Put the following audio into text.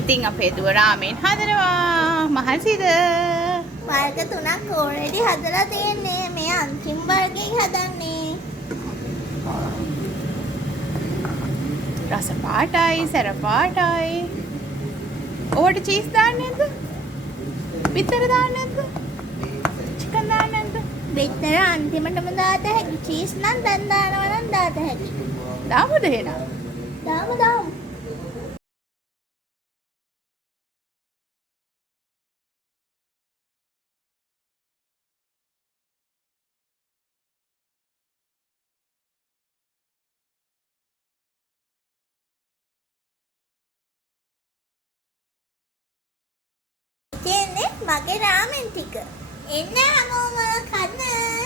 ඉතින් අපේ දුව රාමෙන් හදනවා. මහන්සිද? වර්ග 3ක් already හදලා තියෙන්නේ. මේ අන්තිම වර්ගයෙන් හදන්නේ. රස පාටයි, සැර පාටයි. ඕවට චීස් දාන්නේ නැද්ද? බිත්තර දාන්නේ නැද්ද? චිකන් දාන්නේ නැද්ද? බිත්තර අන්තිමටම දාත හැකි. චීස් නම් දැන් දානවා නම් දාත හැකි. දාමුද එහෙනම්? දාමු. තියෙන්නේ මගේ රාමෙන් ටික. එන්න හැමෝම කන්න.